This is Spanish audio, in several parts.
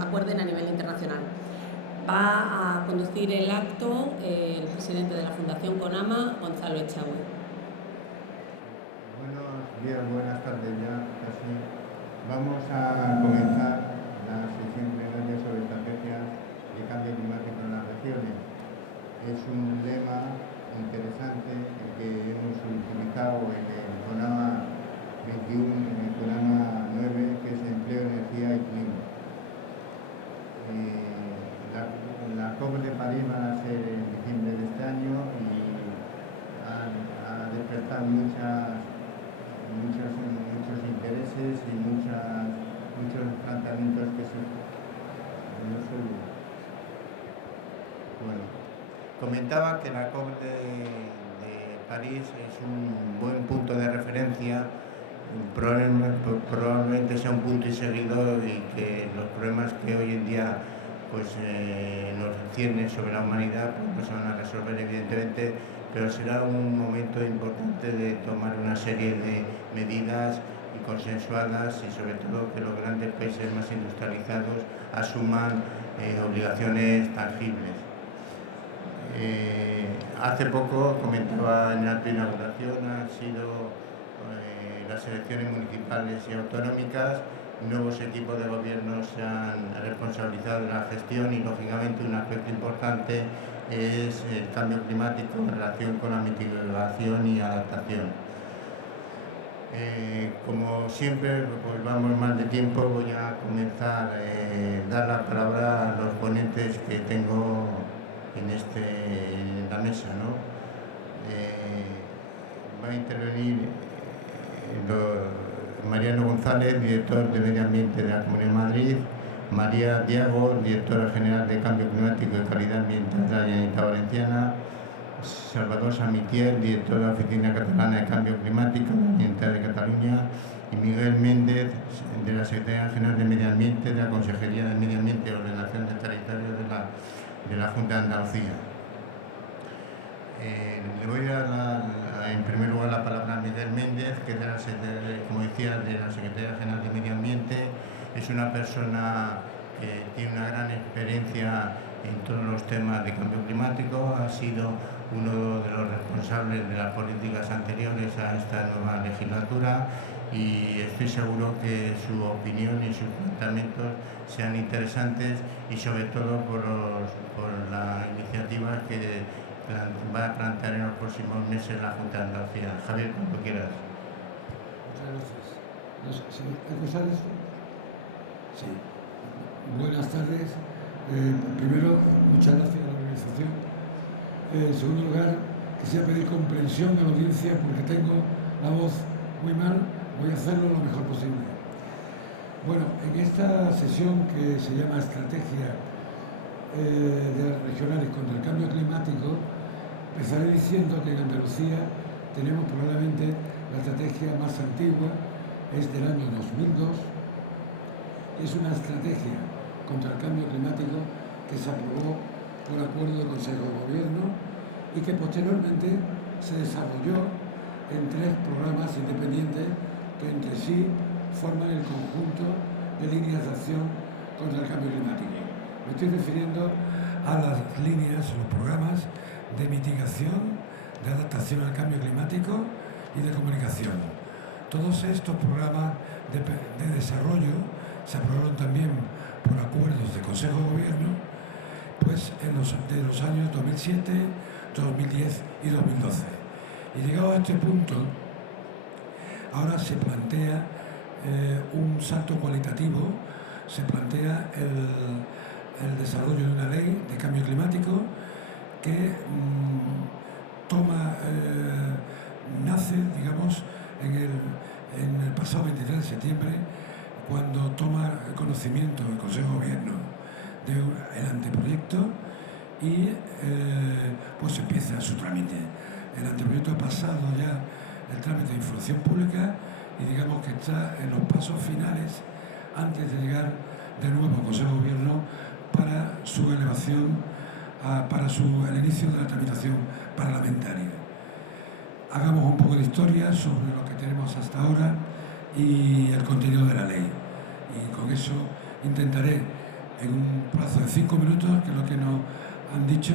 acuerden a nivel internacional. Va a conducir el acto el presidente de la Fundación CONAMA, Gonzalo Echagüe. Buenos días, buenas tardes ya casi. Vamos a comenzar la sesión plenaria sobre estrategias de cambio climático en las regiones. Es un lema interesante el que hemos utilizado en el CONAMA 21, en el CONAMA 9, que es empleo, energía y clima. La COP de París va a ser en diciembre de este año y ha despertado muchos intereses y muchos planteamientos que se... Bueno, comentaba que la COP de París es un buen punto de referencia, probablemente sea un punto y seguido, y que los problemas que hoy en día nos cierne sobre la humanidad no se van a resolver evidentemente, pero será un momento importante de tomar una serie de medidas y consensuadas, y sobre todo que los grandes países más industrializados asuman obligaciones tangibles. Hace poco, comentaba en la inauguración, han sido las elecciones municipales y autonómicas. Nuevos equipos de gobierno se han responsabilizado de la gestión y, lógicamente, un aspecto importante es el cambio climático en relación con la mitigación y adaptación. Como siempre, pues vamos mal de tiempo, voy a comenzar a dar la palabra a los ponentes que tengo en la mesa, ¿no? Va a intervenir Mariano González, director de Medio Ambiente de la Comunidad de Madrid; María Diago, directora general de Cambio Climático y Calidad Ambiental de la Generalitat Valenciana; Salvador Samitier, director de la Oficina Catalana de Cambio Climático de la Generalitat de Cataluña; y Miguel Méndez, de la Secretaría General de Medio Ambiente de la Consejería de Medio Ambiente y Ordenación del Territorio de la Junta de Andalucía. Le voy a dar en primer lugar la palabra a Miguel Méndez, que como decía, de la Secretaría General de Medio Ambiente. Es una persona que tiene una gran experiencia en todos los temas de cambio climático. Ha sido uno de los responsables de las políticas anteriores a esta nueva legislatura, y estoy seguro que su opinión y sus planteamientos sean interesantes, y sobre todo por la iniciativa que va a plantear en los próximos meses la Junta de Andalucía. Javier, cuando quieras. Muchas gracias. ¿Sí? ¿Escuchar esto? Sí. Buenas tardes. Primero, muchas gracias a la organización. En segundo lugar, quisiera pedir comprensión a la audiencia porque tengo la voz muy mal. Voy a hacerlo lo mejor posible. Bueno, en esta sesión que se llama Estrategia de las regionales contra el cambio climático, empezaré diciendo que en Andalucía tenemos probablemente la estrategia más antigua, es del año 2002. Es una estrategia contra el cambio climático que se aprobó por acuerdo del Consejo de Gobierno y que posteriormente se desarrolló en 3 programas independientes que entre sí forman el conjunto de líneas de acción contra el cambio climático. Me estoy refiriendo a las líneas, los programas de mitigación, de adaptación al cambio climático y de comunicación. Todos estos programas de desarrollo se aprobaron también por acuerdos de Consejo de Gobierno, pues de los años 2007, 2010 y 2012. Y llegado a este punto, ahora se plantea un salto cualitativo, se plantea el desarrollo de una ley de cambio climático que nace, digamos, en el pasado 23 de septiembre, cuando toma conocimiento el Consejo de Gobierno del anteproyecto y pues empieza su trámite. El anteproyecto ha pasado ya el trámite de información pública y digamos que está en los pasos finales antes de llegar de nuevo al Consejo de Gobierno para su elevación, para el inicio de la tramitación parlamentaria. Hagamos un poco de historia sobre lo que tenemos hasta ahora y el contenido de la ley. Y con eso Intentaré en un plazo de 5 minutos, que es lo que nos han dicho,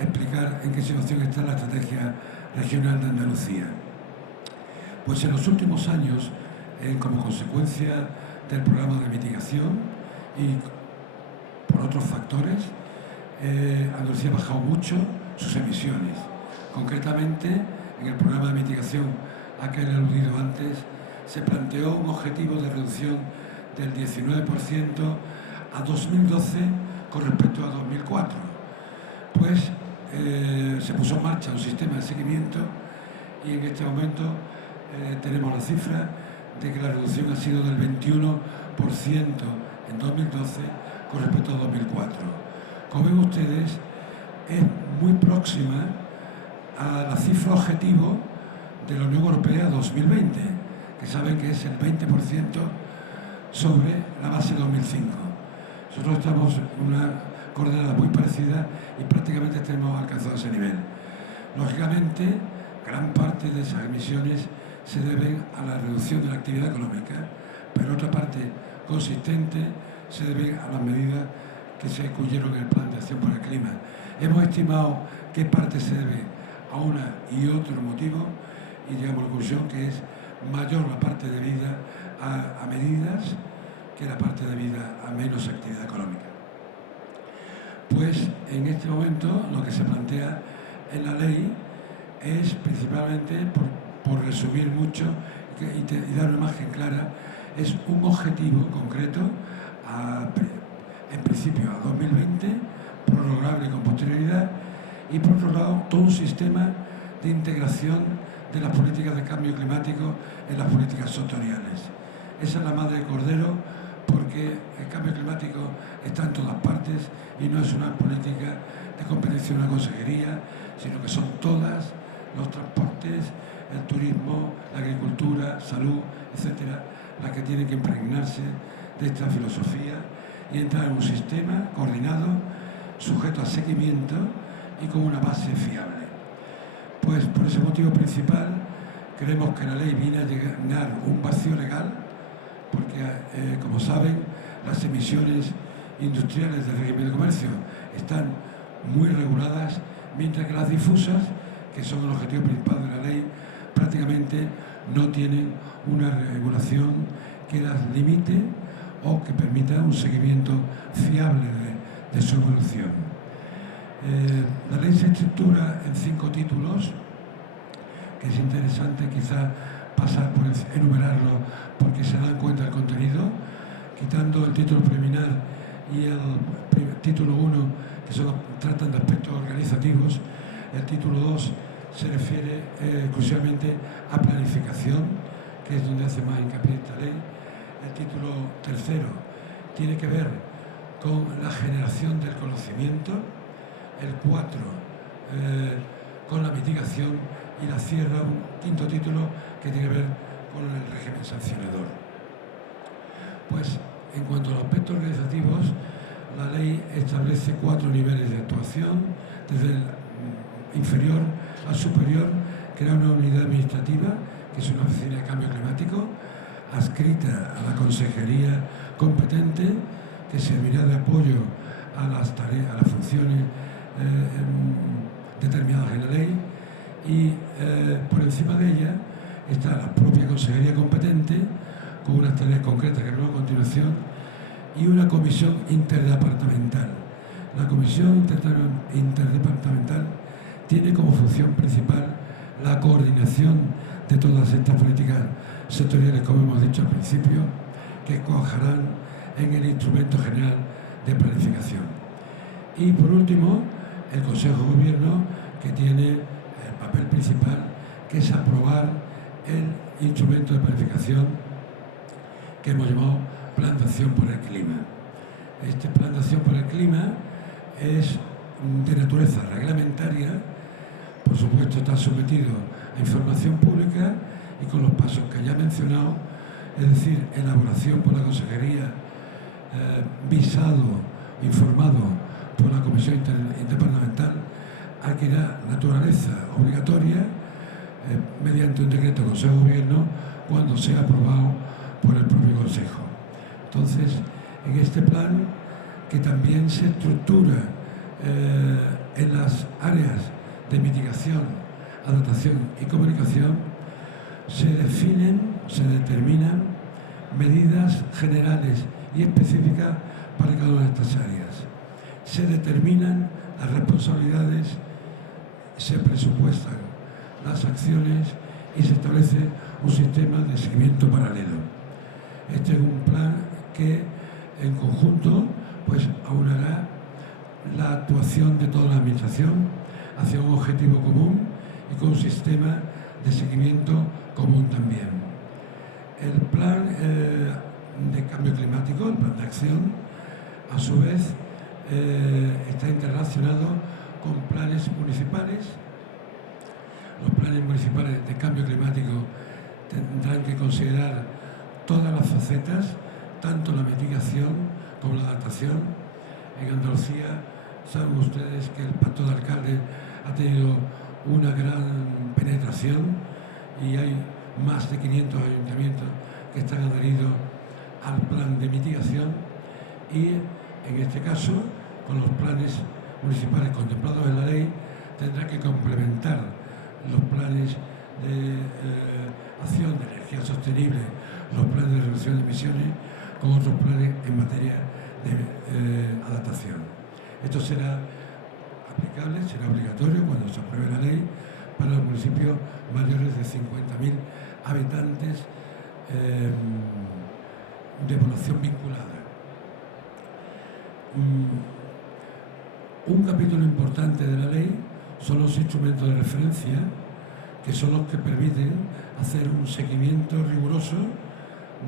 explicar en qué situación está la estrategia regional de Andalucía. Pues en los últimos años, como consecuencia del programa de mitigación y por otros factores, Andalucía ha bajado mucho sus emisiones. Concretamente, en el programa de mitigación a que he aludido antes, se planteó un objetivo de reducción del 19% a 2012 con respecto a 2004. Pues se puso en marcha un sistema de seguimiento y en este momento tenemos la cifra de que la reducción ha sido del 21% en 2012 con respecto a 2004. Como ven ustedes, es muy próxima a la cifra objetivo de la Unión Europea 2020, que saben que es el 20% sobre la base 2005. Nosotros estamos en una coordenada muy parecida y prácticamente hemos alcanzado ese nivel. Lógicamente, gran parte de esas emisiones se deben a la reducción de la actividad económica, pero otra parte consistente se debe a las medidas que se incluyeron en el Plan de Acción por el Clima. Hemos estimado qué parte se debe a una y otro motivo y llegamos a la conclusión que es mayor la parte debida a medidas que la parte debida a menos actividad económica. Pues en este momento lo que se plantea en la ley es principalmente, por resumir mucho y dar una imagen clara, es un objetivo concreto en principio a 2020, prorrogable con posterioridad, y por otro lado todo un sistema de integración de las políticas de cambio climático en las políticas sectoriales. Esa es la madre de cordero, porque el cambio climático está en todas partes y no es una política de competencia de una consejería, sino que son todas, los transportes, el turismo, la agricultura, salud, etcétera, las que tienen que impregnarse de esta filosofía y entrar en un sistema coordinado, sujeto a seguimiento y con una base fiable. Pues por ese motivo principal creemos que la ley viene a llenar un vacío legal, porque como saben, las emisiones industriales del régimen de comercio están muy reguladas, mientras que las difusas, que son el objetivo principal de la ley, prácticamente no tienen una regulación que las limite o que permita un seguimiento fiable de su evolución. La ley se estructura en 5 títulos, que es interesante quizá pasar por enumerarlo porque se dan cuenta del contenido, quitando el título preliminar y el título 1, que tratan de aspectos organizativos. El título 2 se refiere exclusivamente a planificación, que es donde hace más hincapié esta ley. El título 3 tiene que ver con la generación del conocimiento. El 4 con la mitigación, y la cierra un 5.º título que tiene que ver con el régimen sancionador. Pues en cuanto a los aspectos organizativos, la ley establece 4 niveles de actuación, desde el inferior al superior. Crea una unidad administrativa, que es una oficina de cambio climático, adscrita a la consejería competente, que servirá de apoyo a las tareas, a las funciones determinadas en la ley, y por encima de ella está la propia consejería competente, con unas tareas concretas que veremos a continuación, y una comisión interdepartamental. La comisión interdepartamental tiene como función principal la coordinación de todas estas políticas sectoriales, como hemos dicho al principio, que cuajarán en el Instrumento General de Planificación. Y por último, el Consejo de Gobierno, que tiene el papel principal, que es aprobar el instrumento de planificación que hemos llamado Plan de Acción por el Clima. Este Plan de Acción por el Clima es de naturaleza reglamentaria, por supuesto está sometido a información pública y con los pasos que ya he mencionado, es decir, elaboración por la Consejería, visado, informado por la Comisión Interdepartamental, adquirirá naturaleza obligatoria mediante un decreto del Consejo de Gobierno cuando sea aprobado por el propio Consejo. Entonces, en este plan, que también se estructura en las áreas de mitigación, adaptación y comunicación, se determinan medidas generales y específicas para cada una de estas áreas. Se determinan las responsabilidades, se presupuestan las acciones y se establece un sistema de seguimiento paralelo. Este es un plan que en conjunto pues aunará la actuación de toda la administración hacia un objetivo común y con un sistema de seguimiento común también. El plan de cambio climático, el plan de acción, a su vez está interrelacionado con planes municipales. Los planes municipales de cambio climático tendrán que considerar todas las facetas, tanto la mitigación como la adaptación. En Andalucía saben ustedes que el pacto de alcaldes ha tenido una gran penetración y hay más de 500 ayuntamientos que están adheridos al plan de mitigación y en este caso con los planes municipales contemplados en la ley tendrá que complementar los planes de acción de energía sostenible, los planes de reducción de emisiones con otros planes en materia de adaptación. Esto será aplicable, será obligatorio cuando se apruebe la ley para los municipios mayores de 50.000 habitantes de población vinculada. Un capítulo importante de la ley son los instrumentos de referencia, que son los que permiten hacer un seguimiento riguroso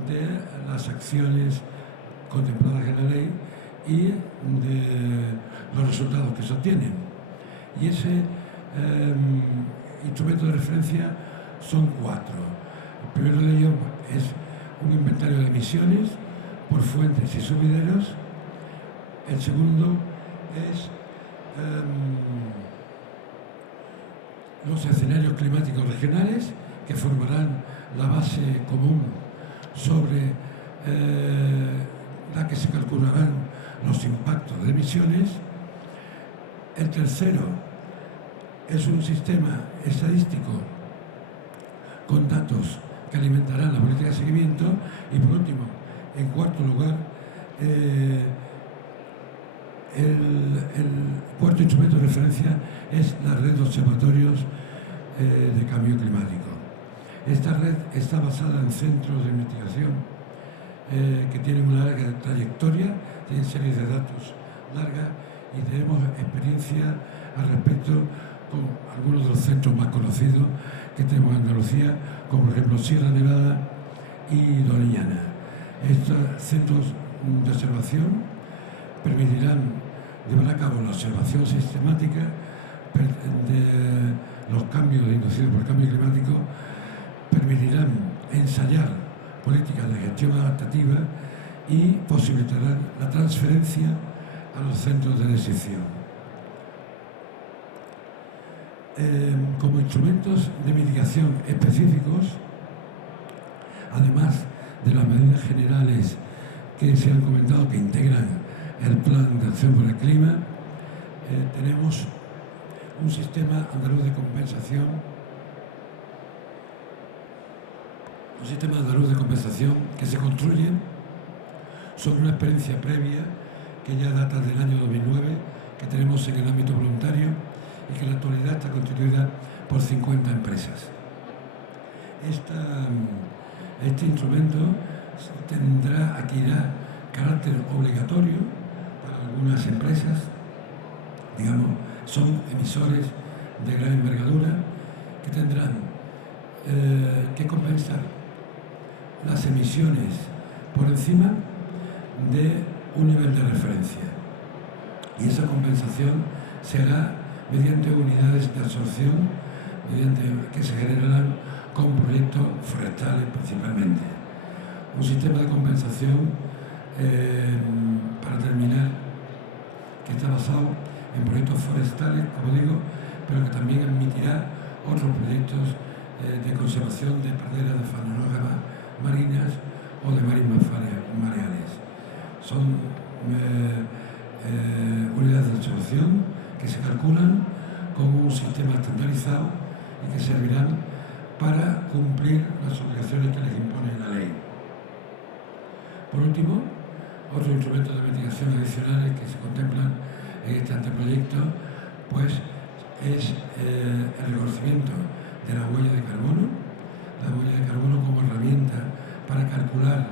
de las acciones contempladas en la ley y de los resultados que se obtienen. Y ese instrumento de referencia son 4. El primero de ellos es un inventario de emisiones por fuentes y sumideros. El segundo es los escenarios climáticos regionales, que formarán la base común sobre la que se calcularán los impactos de emisiones. El tercero es un sistema estadístico con datos que alimentarán la política de seguimiento. Y por último, en cuarto lugar, el cuarto instrumento de referencia es la red de observatorios de cambio climático. Esta red está basada en centros de investigación que tienen una larga trayectoria, tienen series de datos largas y tenemos experiencia al respecto con algunos de los centros más conocidos que tenemos en Andalucía, como por ejemplo Sierra Nevada y Doñana. Estos centros de observación permitirán llevar a cabo la observación sistemática de los cambios inducidos por el cambio climático, permitirán ensayar políticas de gestión adaptativa y posibilitarán la transferencia a los centros de decisión. Como instrumentos de mitigación específicos, además de las medidas generales que se han comentado que integran el Plan de Acción por el Clima, tenemos un sistema andaluz de compensación, que se construye sobre una experiencia previa que ya data del año 2009, que tenemos en el ámbito voluntario y que en la actualidad está constituida por 50 empresas. Este instrumento adquirirá carácter obligatorio para algunas empresas, digamos, son emisores de gran envergadura que tendrán que compensar las emisiones por encima de un nivel de referencia. Y esa compensación se hará mediante unidades de absorción, que se generarán con proyectos forestales principalmente. Un sistema de compensación, para terminar, que está basado en proyectos forestales, como digo, pero que también admitirá otros proyectos de conservación de praderas de fauna marinas o de marismas mareales. Son unidades de absorción que se calculan con un sistema estandarizado y que servirán para cumplir las obligaciones que les impone la ley. Por último, otros instrumentos de mitigación adicionales que se contemplan en este anteproyecto pues, es el reconocimiento de la huella de carbono como herramienta para calcular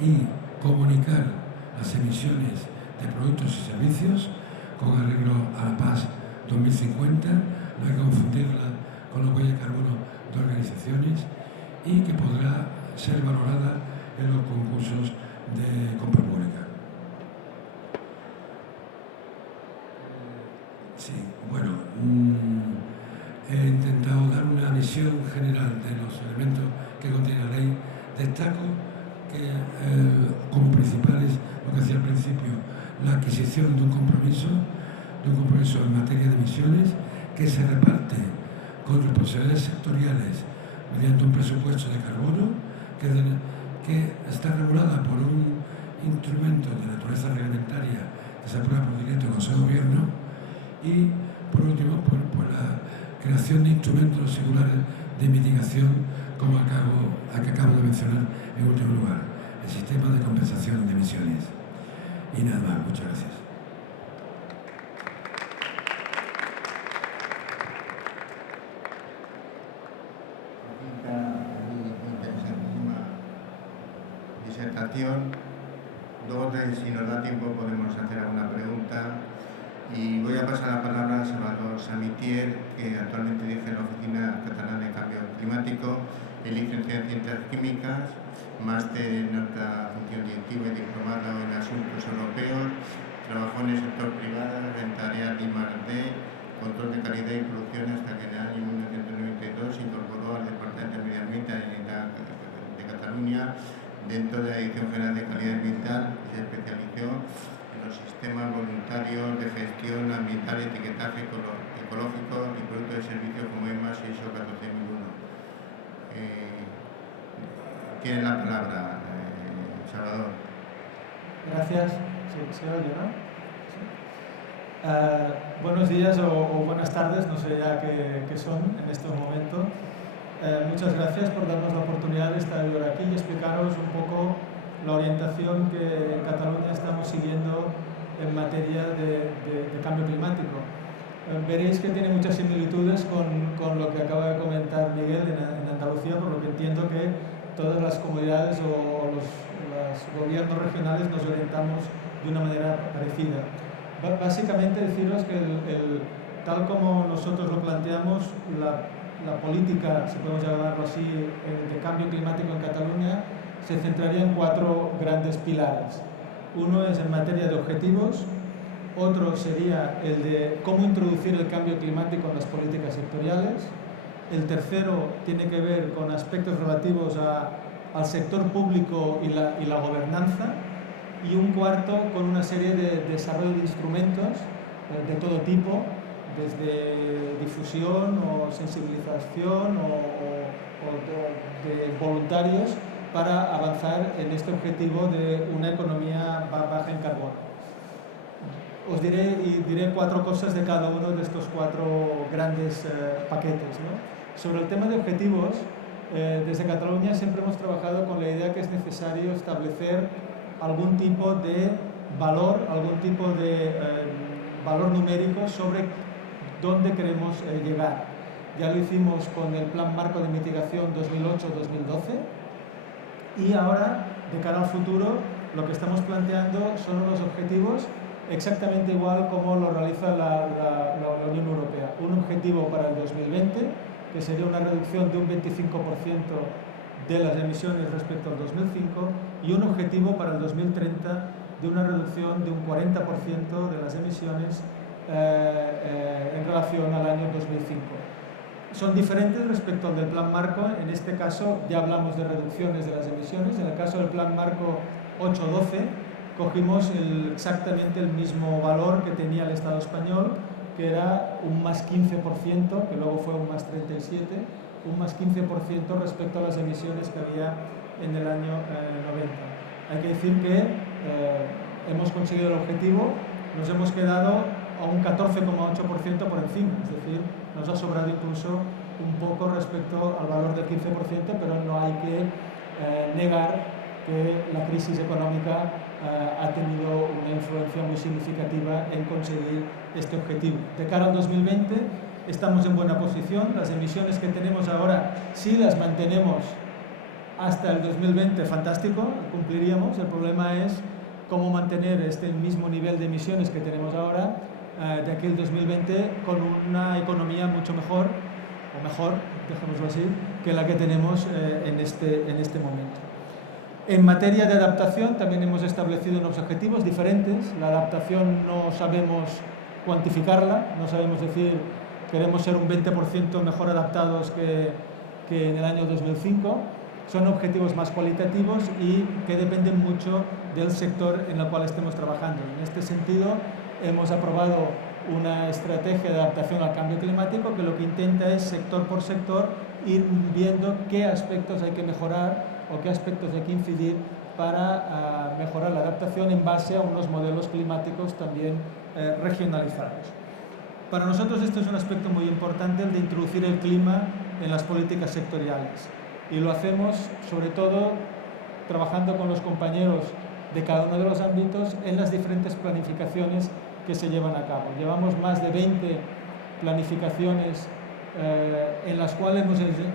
y comunicar las emisiones de productos y servicios con arreglo a la PAS 2050, no hay que confundirla con la huella de carbono de organizaciones, y que podrá ser valorada en los concursos de compra pública. Sí, bueno, he intentado dar una visión general de los elementos que contiene la ley. Destaco que como principales, lo que decía al principio, la adquisición de un compromiso en materia de emisiones que se reparte con responsabilidades sectoriales mediante un presupuesto de carbono que está regulada por un instrumento de naturaleza reglamentaria que se aprueba por decreto del Consejo de Gobierno, y por último pues la creación de instrumentos singulares de mitigación como el que acabo de mencionar en último lugar, el sistema de compensación de emisiones. Y nada más, muchas gracias. Disertación. Luego, si nos da tiempo, podemos hacer alguna pregunta. Y voy a pasar la palabra a Salvador Samitier, que actualmente dirige la Oficina Catalana de Cambio Climático, es licenciado en Ciencias Químicas, máster en alta función directiva y diplomado en Asuntos Europeos, trabajó en el sector privado, en tareas de I+D, control de calidad y producción hasta que en el año 1992 se incorporó al Departamento de Medio Ambiente de la Generalitat de Cataluña dentro de la Dirección General de Calidad Ambiental, y se especializó en los sistemas voluntarios de gestión ambiental, etiquetaje ecológico y productos de servicio como EMAS y ISO 14001. Tiene la palabra, Salvador. Gracias. ¿Se oye, no? ¿Sí? Buenos días o buenas tardes, no sé ya qué son en estos momentos. Muchas gracias por darnos la oportunidad de estar hoy aquí y explicaros un poco la orientación que en Cataluña estamos siguiendo en materia de cambio climático. Veréis que tiene muchas similitudes con lo que acaba de comentar Miguel en Andalucía, por lo que entiendo que todas las comunidades o los gobiernos regionales nos orientamos de una manera parecida. Básicamente deciros que tal como nosotros lo planteamos, la política, si podemos llamarlo así, de cambio climático en Cataluña se centraría en 4 grandes pilares. Uno es en materia de objetivos, otro sería el de cómo introducir el cambio climático en las políticas sectoriales, el tercero tiene que ver con aspectos relativos al sector público y la gobernanza, y un cuarto con una serie de desarrollo de instrumentos de todo tipo, desde difusión o sensibilización o de voluntarios para avanzar en este objetivo de una economía baja en carbono. Os diré 4 cosas de cada uno de estos 4 grandes paquetes, ¿no? Sobre el tema de objetivos, desde Cataluña siempre hemos trabajado con la idea que es necesario establecer algún tipo de valor, valor numérico sobre dónde queremos llegar. Ya lo hicimos con el Plan Marco de Mitigación 2008-2012 y ahora, de cara al futuro, lo que estamos planteando son unos objetivos exactamente igual como lo realiza la Unión Europea. Un objetivo para el 2020, que sería una reducción de un 25% de las emisiones respecto al 2005, y un objetivo para el 2030 de una reducción de un 40% de las emisiones en relación al año 2005. Son diferentes respecto al del Plan Marco. En este caso ya hablamos de reducciones de las emisiones. En el caso del Plan Marco 8-12 cogimos exactamente el mismo valor que tenía el Estado español, que era un más 15%, que luego fue un más 37%, un más 15% respecto a las emisiones que había en el año 90. Hay que decir que hemos conseguido el objetivo, nos hemos quedado a un 14,8% por encima, es decir, nos ha sobrado incluso un poco respecto al valor del 15%, pero no hay que negar que la crisis económica ha tenido una influencia muy significativa en conseguir este objetivo. De cara al 2020 estamos en buena posición, las emisiones que tenemos ahora, si las mantenemos hasta el 2020, fantástico, cumpliríamos. El problema es cómo mantener este mismo nivel de emisiones que tenemos ahora de aquí al 2020 con una economía mucho mejor, o mejor, dejémoslo así, que la que tenemos en este momento. En materia de adaptación también hemos establecido unos objetivos diferentes. La adaptación no sabemos cuantificarla, no sabemos decir queremos ser un 20% mejor adaptados que en el año 2005. Son objetivos más cualitativos y que dependen mucho del sector en el cual estemos trabajando. En este sentido, hemos aprobado una estrategia de adaptación al cambio climático que lo que intenta es, sector por sector, ir viendo qué aspectos hay que mejorar o qué aspectos hay que incidir para mejorar la adaptación en base a unos modelos climáticos también regionalizados. Para nosotros esto es un aspecto muy importante, el de introducir el clima en las políticas sectoriales. Y lo hacemos sobre todo trabajando con los compañeros de cada uno de los ámbitos en las diferentes planificaciones que se llevan a cabo. Llevamos más de 20 planificaciones en las cuales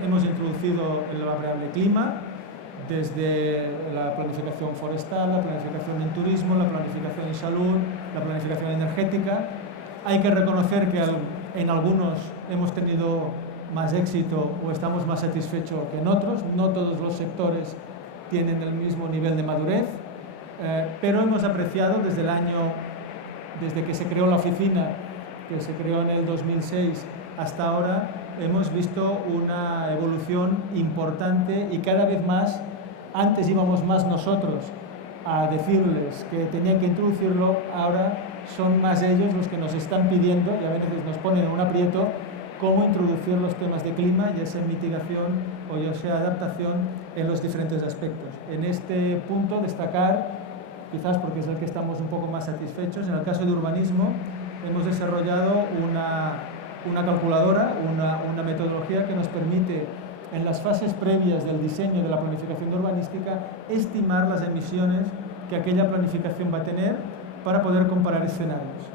hemos introducido la variable clima, desde la planificación forestal, la planificación en turismo, la planificación en salud, la planificación energética. Hay que reconocer que en algunos hemos tenido más éxito o estamos más satisfechos que en otros. No todos los sectores tienen el mismo nivel de madurez, pero hemos apreciado desde que se creó la oficina, que se creó en el 2006 hasta ahora, hemos visto una evolución importante y cada vez más. Antes íbamos más nosotros a decirles que tenían que introducirlo, ahora son más ellos los que nos están pidiendo y a veces nos ponen en un aprieto cómo introducir los temas de clima, ya sea mitigación o ya sea adaptación en los diferentes aspectos. En este punto destacar, quizás porque es el que estamos un poco más satisfechos, en el caso de urbanismo hemos desarrollado una calculadora, una metodología que nos permite en las fases previas del diseño de la planificación urbanística estimar las emisiones que aquella planificación va a tener para poder comparar escenarios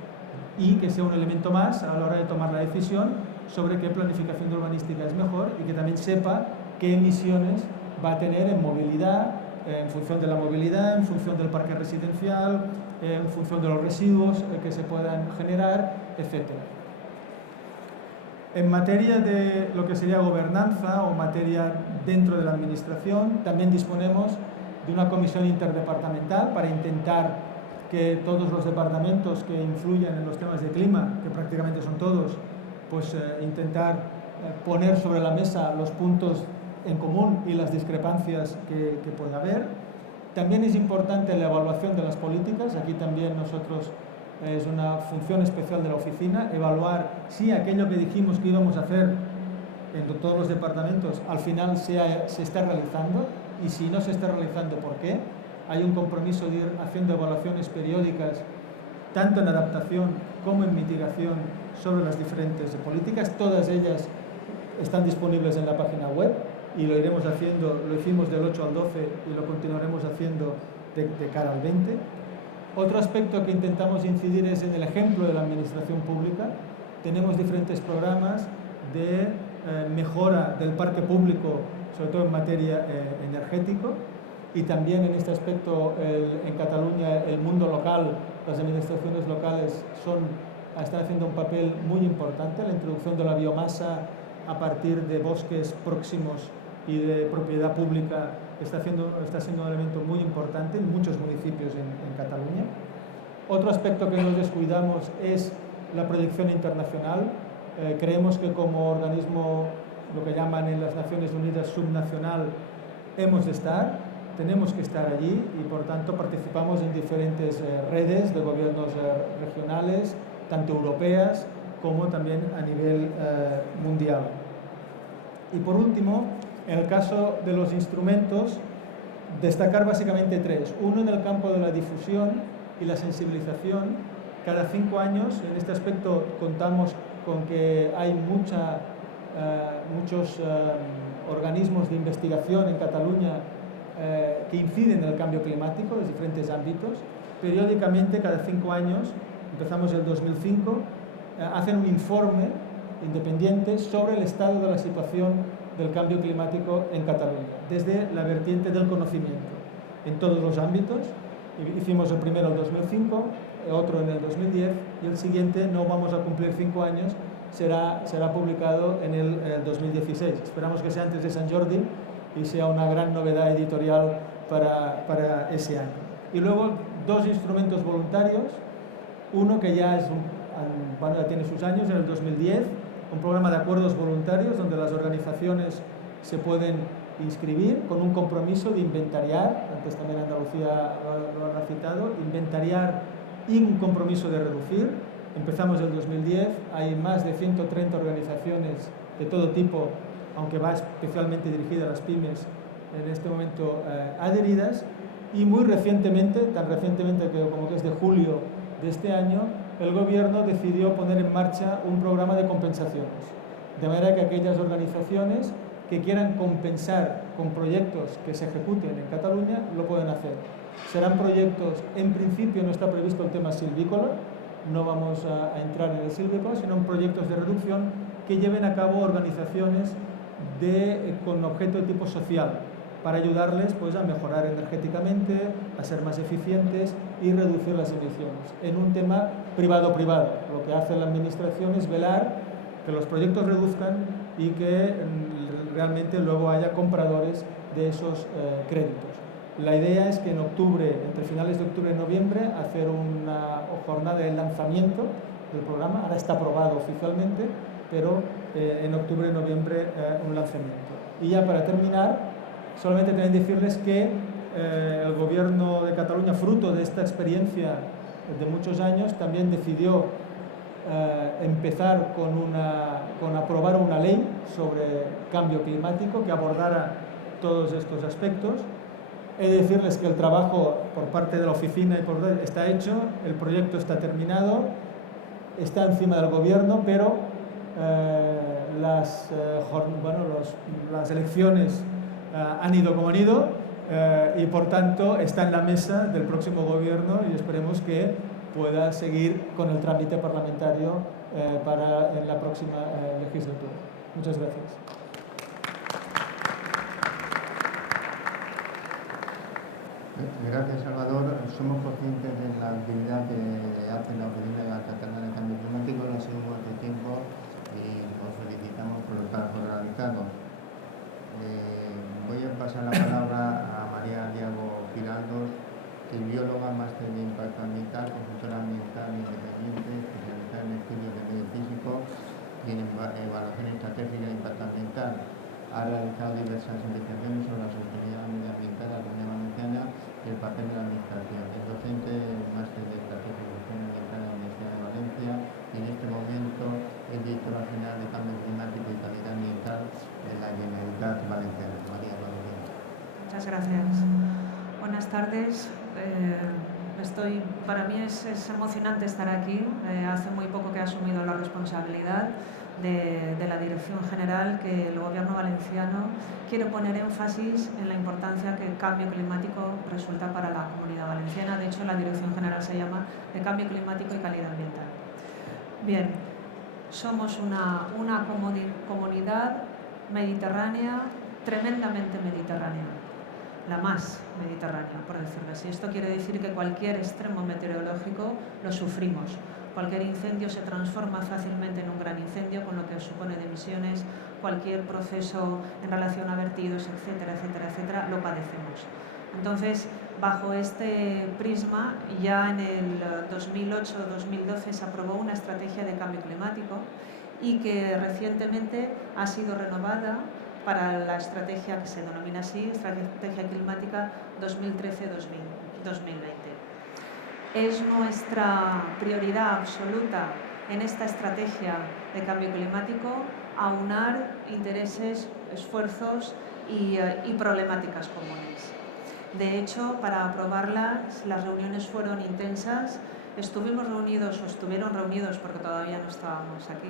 y que sea un elemento más a la hora de tomar la decisión sobre qué planificación urbanística es mejor y que también sepa qué emisiones va a tener en movilidad, en función de la movilidad, en función del parque residencial, en función de los residuos que se puedan generar, etc. En materia de lo que sería gobernanza o materia dentro de la administración, también disponemos de una comisión interdepartamental para intentar que todos los departamentos que influyen en los temas de clima, que prácticamente son todos, pues intentar poner sobre la mesa los puntos en común y las discrepancias que pueda haber. También es importante la evaluación de las políticas. Aquí también nosotros es una función especial de la oficina, evaluar si aquello que dijimos que íbamos a hacer en todos los departamentos al final se está realizando y si no se está realizando, ¿por qué? Hay un compromiso de ir haciendo evaluaciones periódicas, tanto en adaptación como en mitigación sobre las diferentes políticas. Todas ellas están disponibles en la página web y lo iremos haciendo, lo hicimos del 8 al 12 y lo continuaremos haciendo de cara al 20. Otro aspecto que intentamos incidir es en el ejemplo de la administración pública. Tenemos diferentes programas de mejora del parque público, sobre todo en materia energético, y también en este aspecto en Cataluña el mundo local, las administraciones locales están haciendo un papel muy importante. La introducción de la biomasa a partir de bosques próximos y de propiedad pública está siendo un elemento muy importante en muchos municipios en Cataluña. Otro aspecto que nos descuidamos es la proyección internacional. Creemos que como organismo, lo que llaman en las Naciones Unidas subnacional, tenemos que estar allí y por tanto participamos en diferentes redes de gobiernos regionales, tanto europeas como también a nivel mundial. Y por último, en el caso de los instrumentos, destacar básicamente tres. Uno en el campo de la difusión, y la sensibilización. Cada 5 años, en este aspecto, contamos con que hay muchos organismos de investigación en Cataluña que inciden en el cambio climático en diferentes ámbitos. Periódicamente, cada 5 años, empezamos el 2005, hacen un informe independiente sobre el estado de la situación del cambio climático en Cataluña, desde la vertiente del conocimiento, en todos los ámbitos. Hicimos el primero en el 2005, otro en el 2010, y el siguiente, no vamos a cumplir 5 años, será publicado en el 2016. Esperamos que sea antes de Sant Jordi y sea una gran novedad editorial para ese año. Y luego 2 instrumentos voluntarios, uno que ya ya tiene sus años, en el 2010, un programa de acuerdos voluntarios donde las organizaciones se pueden inscribir con un compromiso de inventariar, antes también Andalucía lo ha citado, inventariar y un compromiso de reducir. Empezamos el 2010, hay más de 130 organizaciones de todo tipo, aunque va especialmente dirigida a las pymes, en este momento adheridas, y muy recientemente, tan recientemente como que es de julio de este año, el gobierno decidió poner en marcha un programa de compensaciones, de manera que aquellas organizaciones que quieran compensar con proyectos que se ejecuten en Cataluña lo pueden hacer. Serán proyectos, en principio no está previsto el tema silvícola, no vamos a entrar en el silvícola, sino proyectos de reducción que lleven a cabo organizaciones con objeto de tipo social, para ayudarles pues, a mejorar energéticamente, a ser más eficientes y reducir las emisiones. En un tema privado-privado, lo que hace la administración es velar que los proyectos reduzcan y que realmente luego haya compradores de esos créditos. La idea es que en octubre, entre finales de octubre y noviembre, hacer una jornada de lanzamiento del programa. Ahora está aprobado oficialmente, pero en octubre y noviembre un lanzamiento. Y ya para terminar, solamente también decirles que el Gobierno de Cataluña, fruto de esta experiencia de muchos años, también decidió empezar con aprobar una ley sobre cambio climático que abordara todos estos aspectos. He de decirles que el trabajo por parte de la oficina está hecho, el proyecto está terminado, está encima del Gobierno, pero las elecciones han ido como han ido y por tanto está en la mesa del próximo Gobierno y esperemos que pueda seguir con el trámite parlamentario en la próxima legislatura. Muchas gracias. Gracias, Salvador. Somos conscientes de la actividad que hace la Oficina Catalana de Cambio Climático, no ha sido mucho tiempo y os felicitamos por el trabajo realizado. Voy a pasar la palabra a María Diago Giraldos, que es bióloga, máster de impacto ambiental, consultora ambiental independiente, especializada en estudios de medio físico y en evaluación estratégica de impacto ambiental. Ha realizado diversas investigaciones sobre la sostenibilidad medioambiental de la Comunidad Valenciana y el papel de la administración. Es docente del máster de estrategia y gestión ambiental en la Universidad de Valencia y en este momento es directora general de Cambio Climático y Calidad Ambiental de la Generalitat Valenciana. María, muchas gracias. Buenas tardes. Para mí es emocionante estar aquí. Hace muy poco que he asumido la responsabilidad de la Dirección General, que el Gobierno valenciano quiere poner énfasis en la importancia que el cambio climático resulta para la Comunidad Valenciana. De hecho, la Dirección General se llama de Cambio Climático y Calidad Ambiental. Bien, somos una comunidad mediterránea, tremendamente mediterránea, la más mediterránea, por decirlo así. Esto quiere decir que cualquier extremo meteorológico lo sufrimos. Cualquier incendio se transforma fácilmente en un gran incendio, con lo que supone de emisiones, cualquier proceso en relación a vertidos, etcétera, etcétera, etcétera, lo padecemos. Entonces, bajo este prisma, ya en el 2008-2012 se aprobó una estrategia de cambio climático y que recientemente ha sido renovada para la estrategia que se denomina así, Estrategia Climática 2013-2020. Es nuestra prioridad absoluta en esta estrategia de cambio climático aunar intereses, esfuerzos y problemáticas comunes. De hecho, para aprobarlas, las reuniones fueron intensas. Estuvieron reunidos, porque todavía no estábamos aquí,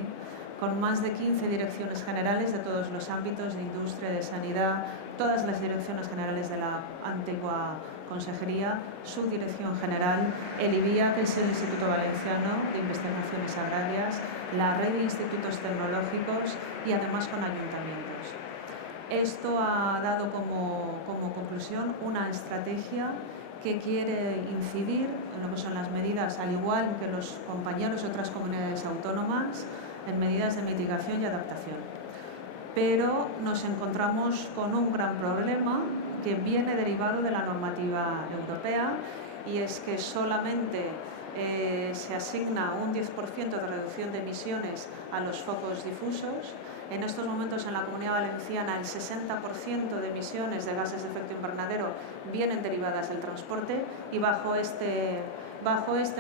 con más de 15 direcciones generales de todos los ámbitos, de industria, de sanidad, todas las direcciones generales de la antigua consejería, su dirección general, el IBIA, que es el Instituto Valenciano de Investigaciones Agrarias, la red de institutos tecnológicos y además con ayuntamientos. Esto ha dado como conclusión una estrategia que quiere incidir en lo que son las medidas, al igual que los compañeros de otras comunidades autónomas, en medidas de mitigación y adaptación. Pero nos encontramos con un gran problema que viene derivado de la normativa europea, y es que solamente se asigna un 10% de reducción de emisiones a los focos difusos. En estos momentos en la Comunidad Valenciana el 60% de emisiones de gases de efecto invernadero vienen derivadas del transporte, y bajo este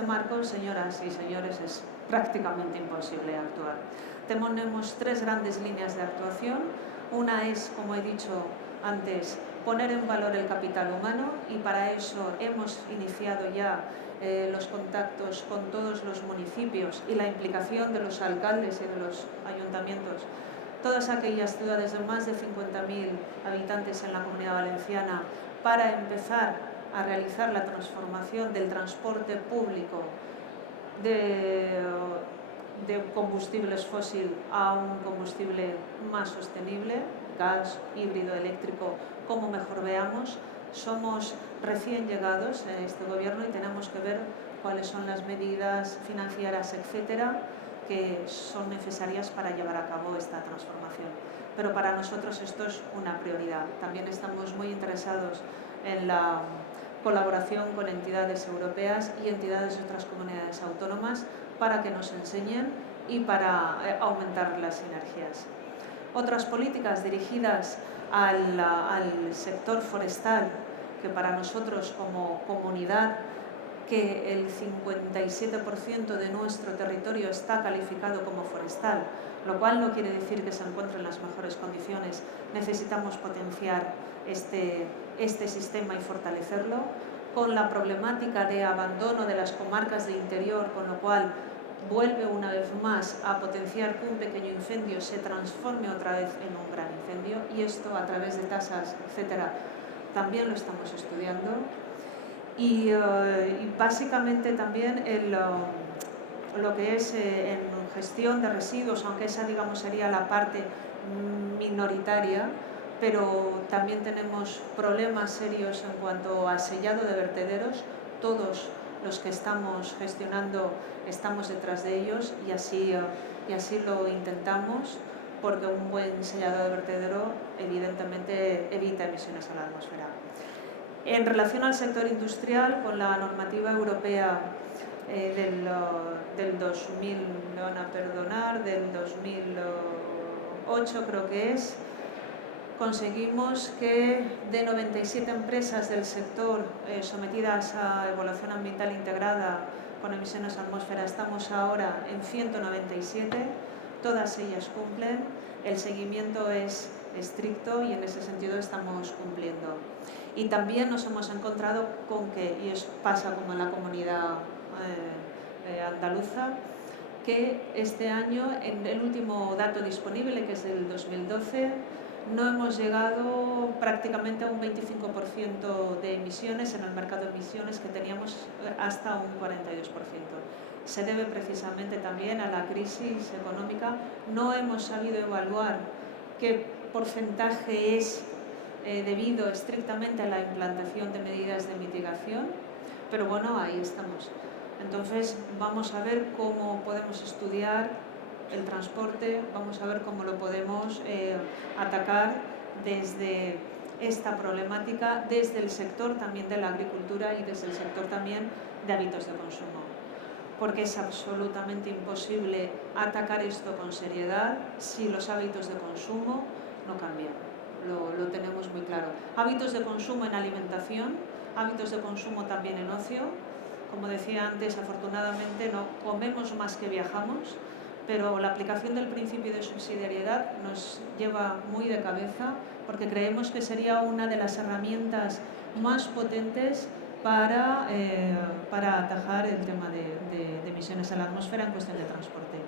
marco, señoras y señores, es prácticamente imposible actuar. Tenemos tres grandes líneas de actuación. Una es, como he dicho antes, poner en valor el capital humano, y para eso hemos iniciado ya los contactos con todos los municipios y la implicación de los alcaldes y de los ayuntamientos. Todas aquellas ciudades de más de 50.000 habitantes en la Comunidad Valenciana, para empezar a realizar la transformación del transporte público de combustibles fósiles a un combustible más sostenible, gas, híbrido, eléctrico, como mejor veamos. Somos recién llegados en este gobierno y tenemos que ver cuáles son las medidas financieras, etcétera, que son necesarias para llevar a cabo esta transformación. Pero para nosotros esto es una prioridad. También estamos muy interesados en la colaboración con entidades europeas y entidades de otras comunidades autónomas para que nos enseñen y para aumentar las sinergias. Otras políticas dirigidas al sector forestal, que para nosotros como comunidad, que el 57% de nuestro territorio está calificado como forestal, lo cual no quiere decir que se encuentre en las mejores condiciones. Necesitamos potenciar este sistema y fortalecerlo, con la problemática de abandono de las comarcas de interior, con lo cual vuelve una vez más a potenciar que un pequeño incendio se transforme otra vez en un gran incendio, y esto a través de tasas, etcétera, también lo estamos estudiando. Y básicamente también lo que es en gestión de residuos, aunque esa, digamos, sería la parte minoritaria, pero también tenemos problemas serios en cuanto a sellado de vertederos. Todos los que estamos gestionando estamos detrás de ellos, y así lo intentamos, porque un buen sellado de vertedero evidentemente evita emisiones a la atmósfera. En relación al sector industrial, con la normativa europea del 2000, me van a perdonar, del 2008 creo que es, conseguimos que de 97 empresas del sector sometidas a evaluación ambiental integrada con emisiones a atmósfera, estamos ahora en 197, todas ellas cumplen, el seguimiento es estricto y en ese sentido estamos cumpliendo. Y también nos hemos encontrado con que, y eso pasa como en la comunidad andaluza, que este año, en el último dato disponible, que es el 2012, no hemos llegado prácticamente a un 25% de emisiones en el mercado de emisiones, que teníamos hasta un 42%. Se debe precisamente también a la crisis económica. No hemos sabido evaluar qué porcentaje es debido estrictamente a la implantación de medidas de mitigación, pero bueno, ahí estamos. Entonces vamos a ver cómo podemos estudiar el transporte, vamos a ver cómo lo podemos atacar desde esta problemática, desde el sector también de la agricultura y desde el sector también de hábitos de consumo, porque es absolutamente imposible atacar esto con seriedad si los hábitos de consumo no cambian. Lo tenemos muy claro. Hábitos de consumo en alimentación, hábitos de consumo también en ocio. Como decía antes, afortunadamente no comemos más que viajamos, pero la aplicación del principio de subsidiariedad nos lleva muy de cabeza porque creemos que sería una de las herramientas más potentes para atajar el tema de emisiones a la atmósfera en cuestión de transporte.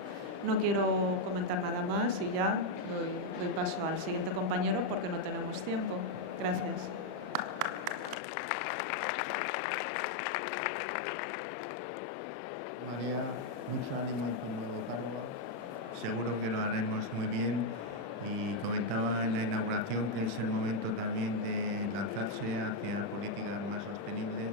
No quiero comentar nada más y ya doy paso al siguiente compañero porque no tenemos tiempo. Gracias. María, mucho ánimo en tu nuevo cargo. Seguro que lo haremos muy bien. Y comentaba en la inauguración que es el momento también de lanzarse hacia políticas más sostenibles,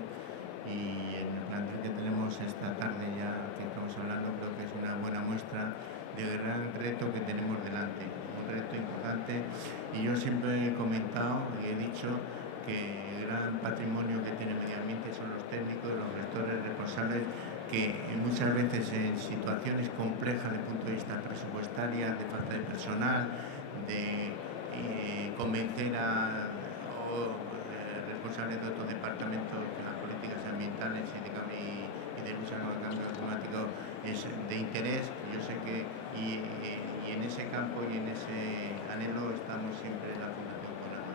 y en el plantel que tenemos esta tarde ya que estamos hablando creo que es una buena muestra del gran reto que tenemos delante, un reto importante. Y yo siempre he comentado y he dicho que el gran patrimonio que tiene medio ambiente son los técnicos, los gestores responsables, que muchas veces en situaciones complejas desde el punto de vista presupuestaria, de falta de personal, de convencer a responsables de otros departamentos que las políticas ambientales y de lucha contra el cambio climático es de interés. Yo sé que y en ese campo y en ese anhelo estamos siempre en la Fundación CONAMA.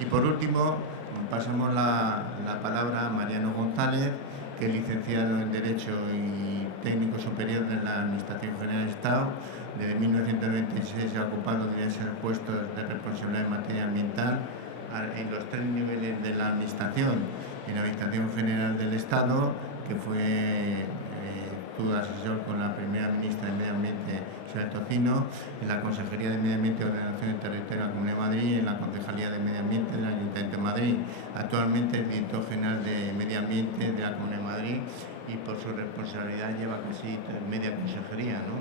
Y por último, pasamos la palabra a Mariano González, que es licenciado en Derecho y técnico superior de la Administración General del Estado. Desde 1996 ha ocupado diversos puestos de responsabilidad en materia ambiental en los 3 niveles de la Administración. En la Administración General del Estado, que fue estuvo asesor con la primera ministra de Medio Ambiente, Isabel Tocino, en la Consejería de Medio Ambiente y Ordenación del Territorio de la Comunidad de Madrid, en la Concejalía de Medio Ambiente del Ayuntamiento de Madrid. Actualmente es director general de Medio Ambiente de la Comunidad de Madrid y por su responsabilidad lleva casi media consejería, ¿no?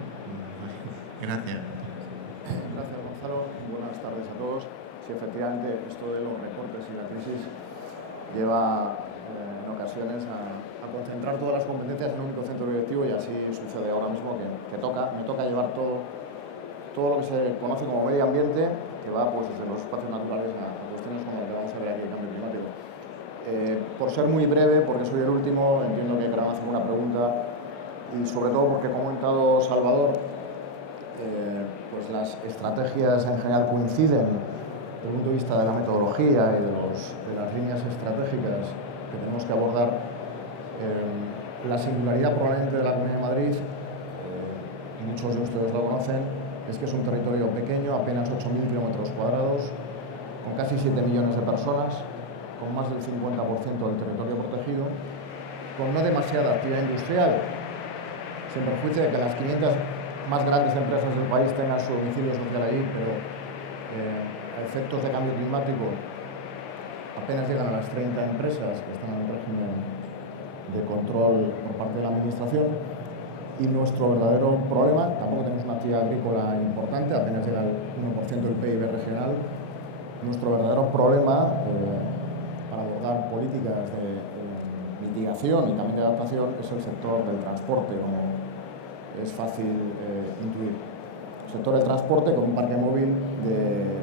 Gracias. Gracias, Gonzalo. Buenas tardes a todos. Sí, efectivamente, esto de los recortes y la crisis lleva en ocasiones a concentrar todas las competencias en un único centro directivo, y así sucede ahora mismo que me toca llevar todo lo que se conoce como medio ambiente, que va pues desde los espacios naturales a cuestiones como la que vamos a ver aquí, el cambio climático. Por ser muy breve, porque soy el último, entiendo que querrán hacer una pregunta, y sobre todo porque, como ha comentado Salvador, pues las estrategias en general coinciden desde el punto de vista de la metodología y de las líneas estratégicas que tenemos que abordar. La singularidad probablemente de la Comunidad de Madrid, y muchos de ustedes lo conocen, es que es un territorio pequeño, apenas 8.000 kilómetros cuadrados, con casi 7 millones de personas, con más del 50% del territorio protegido, con no demasiada actividad industrial, sin perjuicio de que las 500 más grandes empresas del país tengan su domicilio social allí, pero a efectos de cambio climático apenas llegan a las 30 empresas que están en el régimen de control por parte de la Administración. Y nuestro verdadero problema, tampoco tenemos una actividad agrícola importante, apenas llega al 1% del PIB regional. Nuestro verdadero problema para abordar políticas de mitigación y también de adaptación es el sector del transporte, como es fácil intuir. El sector del transporte, con un parque móvil de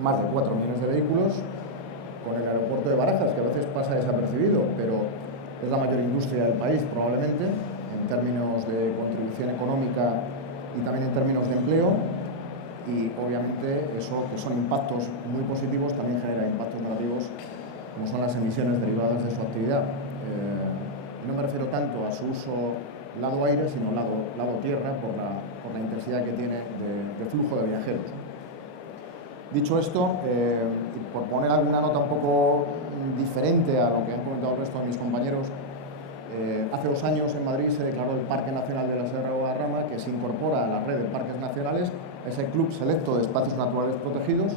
más de 4 millones de vehículos, con el aeropuerto de Barajas, que a veces pasa desapercibido, pero es la mayor industria del país probablemente, en términos de contribución económica y también en términos de empleo, y obviamente eso, que son impactos muy positivos, también genera impactos negativos, como son las emisiones derivadas de su actividad. No me refiero tanto a su uso lado aire, sino lado tierra, por la intensidad que tiene de flujo de viajeros. Dicho esto, y por poner alguna nota un poco diferente a lo que han comentado el resto de mis compañeros, hace 2 años en Madrid se declaró el Parque Nacional de la Sierra de Guadarrama, que se incorpora a la red de parques nacionales, ese club selecto de espacios naturales protegidos,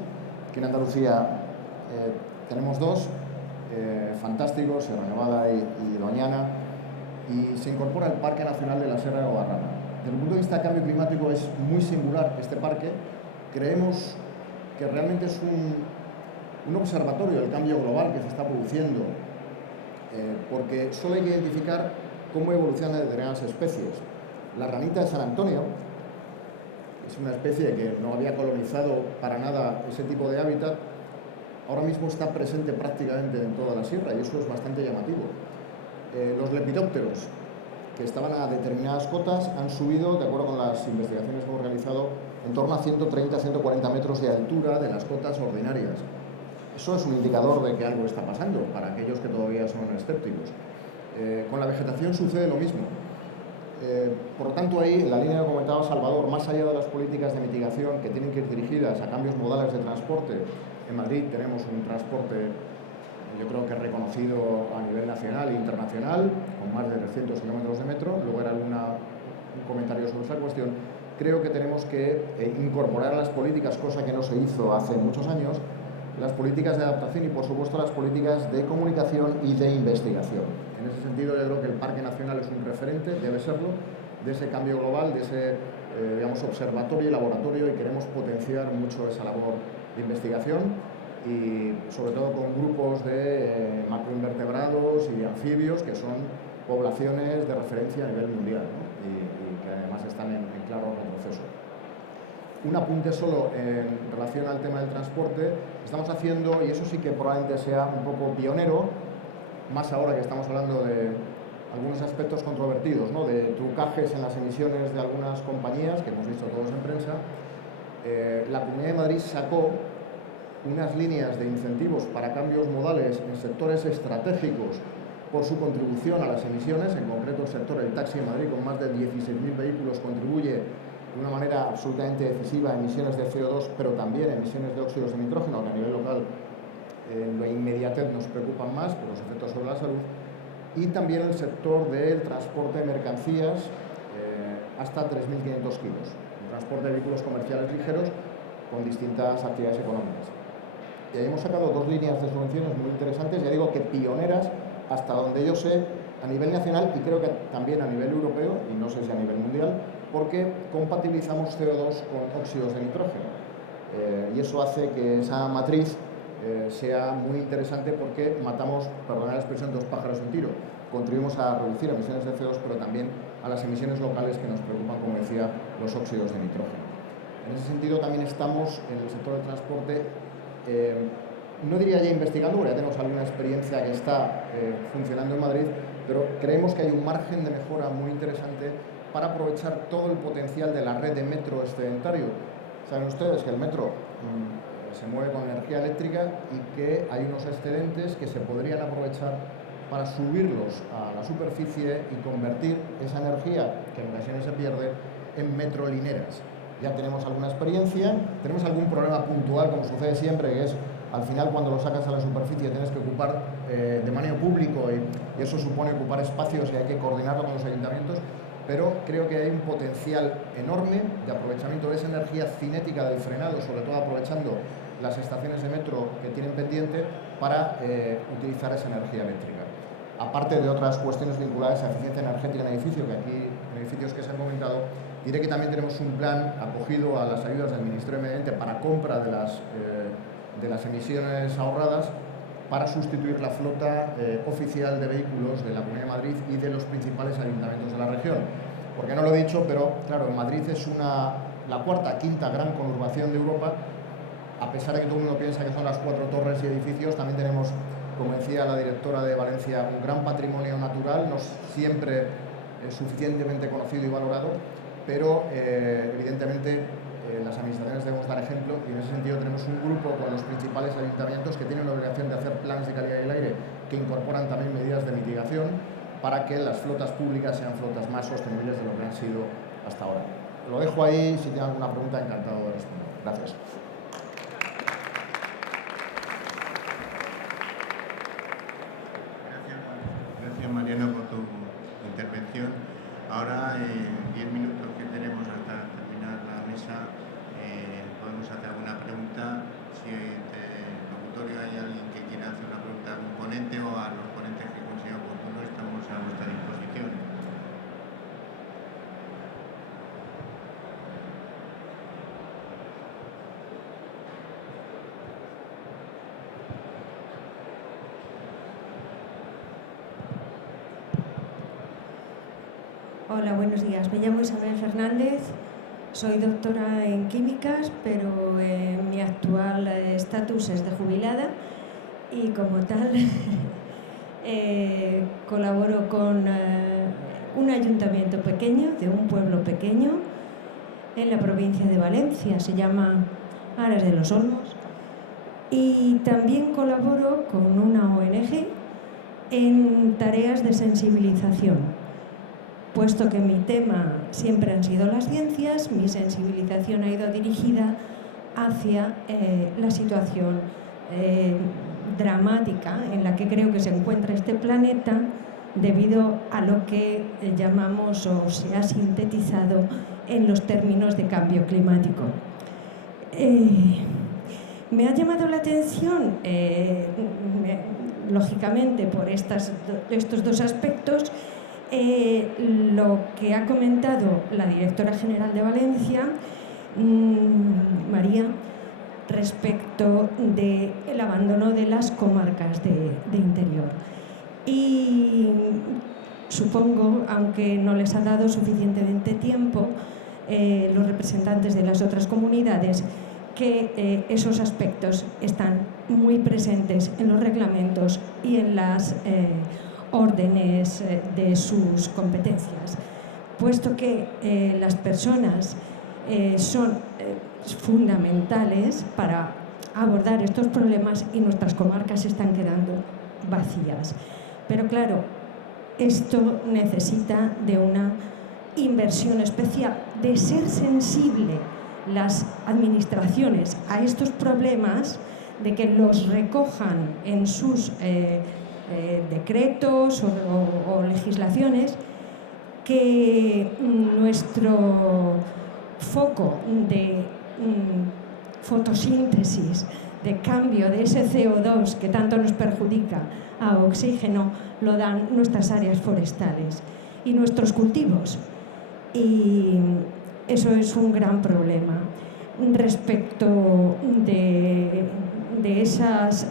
que en Andalucía tenemos 2, fantásticos, Sierra Nevada y Doñana, y se incorpora el Parque Nacional de la Sierra de Guadarrama. Desde el punto de vista de cambio climático es muy singular este parque. Creemos que realmente es un observatorio del cambio global que se está produciendo, porque solo hay que identificar cómo evolucionan determinadas especies. La ranita de San Antonio es una especie que no había colonizado para nada ese tipo de hábitat, ahora mismo está presente prácticamente en toda la sierra, y eso es bastante llamativo. Los lepidópteros, que estaban a determinadas cotas han subido, de acuerdo con las investigaciones que hemos realizado, en torno a 130-140 metros de altura de las cotas ordinarias. Eso es un indicador de que algo está pasando para aquellos que todavía son escépticos. Con la vegetación sucede lo mismo. Por lo tanto, ahí, en la línea que comentaba Salvador, más allá de las políticas de mitigación que tienen que ir dirigidas a cambios modales de transporte, en Madrid tenemos un transporte, yo creo que reconocido a nivel nacional e internacional, con más de 300 kilómetros de metro. Luego era un comentario sobre esta cuestión. Creo que tenemos que incorporar a las políticas, cosa que no se hizo hace muchos años, las políticas de adaptación y, por supuesto, las políticas de comunicación y de investigación. En ese sentido, yo creo que el Parque Nacional es un referente, debe serlo, de ese cambio global, de ese digamos, observatorio y laboratorio, y queremos potenciar mucho esa labor de investigación y, sobre todo, con grupos de macroinvertebrados y anfibios, que son poblaciones de referencia a nivel mundial, ¿no? y que además están en claro retroceso. Un apunte solo en relación al tema del transporte. Estamos haciendo, y eso sí que probablemente sea un poco pionero, más ahora que estamos hablando de algunos aspectos controvertidos, ¿no? De trucajes en las emisiones de algunas compañías, que hemos visto todos en prensa. La Comunidad de Madrid sacó unas líneas de incentivos para cambios modales en sectores estratégicos por su contribución a las emisiones. En concreto, el sector del taxi en Madrid, con más de 16.000 vehículos, contribuye de una manera absolutamente decisiva a emisiones de CO2, pero también a emisiones de óxidos de nitrógeno, que a nivel local en la inmediatez nos preocupan más por los efectos sobre la salud. Y también el sector del transporte de mercancías hasta 3.500 kilos, el transporte de vehículos comerciales ligeros con distintas actividades económicas. Y ahí hemos sacado dos líneas de subvenciones muy interesantes, ya digo que pioneras, hasta donde yo sé, a nivel nacional y creo que también a nivel europeo, y no sé si a nivel mundial, porque compatibilizamos CO2 con óxidos de nitrógeno. Y eso hace que esa matriz sea muy interesante, porque matamos, perdonad la expresión, dos pájaros de un tiro. Contribuimos a reducir emisiones de CO2, pero también a las emisiones locales que nos preocupan, como decía, los óxidos de nitrógeno. En ese sentido también estamos en el sector del transporte, no diría ya investigando, porque ya tenemos alguna experiencia que está funcionando en Madrid, pero creemos que hay un margen de mejora muy interesante para aprovechar todo el potencial de la red de metro excedentario. Saben ustedes que el metro se mueve con energía eléctrica y que hay unos excedentes que se podrían aprovechar para subirlos a la superficie y convertir esa energía, que en ocasiones se pierde, en metrolineras. Ya tenemos alguna experiencia, tenemos algún problema puntual, como sucede siempre, que es al final, cuando lo sacas a la superficie, tienes que ocupar de manera público y eso supone ocupar espacios y hay que coordinarlo con los ayuntamientos, pero creo que hay un potencial enorme de aprovechamiento de esa energía cinética del frenado, sobre todo aprovechando las estaciones de metro que tienen pendiente para utilizar esa energía eléctrica. Aparte de otras cuestiones vinculadas a eficiencia energética en edificio, que aquí en edificios que se han comentado, diré que también tenemos un plan acogido a las ayudas del Ministerio de Medio Ambiente para compra de las emisiones ahorradas, para sustituir la flota oficial de vehículos de la Comunidad de Madrid y de los principales ayuntamientos de la región. Porque no lo he dicho, pero claro, Madrid es la cuarta, quinta gran conurbación de Europa. A pesar de que todo el mundo piensa que son las 4 torres y edificios, también tenemos, como decía la directora de Valencia, un gran patrimonio natural, no siempre suficientemente conocido y valorado, pero evidentemente las administraciones debemos dar ejemplo, y en ese sentido tenemos un grupo con los principales ayuntamientos que tienen la obligación de hacer planes de calidad del aire que incorporan también medidas de mitigación para que las flotas públicas sean flotas más sostenibles de lo que han sido hasta ahora. Lo dejo ahí, si tienen alguna pregunta, encantado de responder. Gracias. Gracias, Mariano, por tu intervención. Ahora, en 10 minutos que tenemos hasta terminar la mesa, podemos hacer alguna pregunta. Si entre el locutorio hay alguien que quiera hacer una pregunta a algún ponente o a los ponentes que consideren oportuno, estamos a vuestra disposición. Hola, buenos días. Me llamo Isabel Fernández, soy doctora en químicas, pero mi actual estatus es de jubilada y como tal colaboro con un ayuntamiento pequeño, de un pueblo pequeño, en la provincia de Valencia, se llama Aras de los Olmos, y también colaboro con una ONG en tareas de sensibilización. Puesto que mi tema siempre han sido las ciencias, mi sensibilización ha ido dirigida hacia la situación dramática en la que creo que se encuentra este planeta debido a lo que llamamos o se ha sintetizado en los términos de cambio climático. Me ha llamado la atención, lógicamente, por estos dos aspectos, lo que ha comentado la directora general de Valencia, María, respecto del abandono de las comarcas de interior. Y supongo, aunque no les ha dado suficientemente tiempo los representantes de las otras comunidades, que esos aspectos están muy presentes en los reglamentos y en las órdenes de sus competencias, puesto que las personas son fundamentales para abordar estos problemas y nuestras comarcas están quedando vacías. Pero claro, esto necesita de una inversión especial, de ser sensible las administraciones a estos problemas, de que los recojan en sus decretos o legislaciones, que nuestro foco de fotosíntesis, de cambio de ese CO2 que tanto nos perjudica a oxígeno, lo dan nuestras áreas forestales y nuestros cultivos. Y eso es un gran problema. Respecto de esas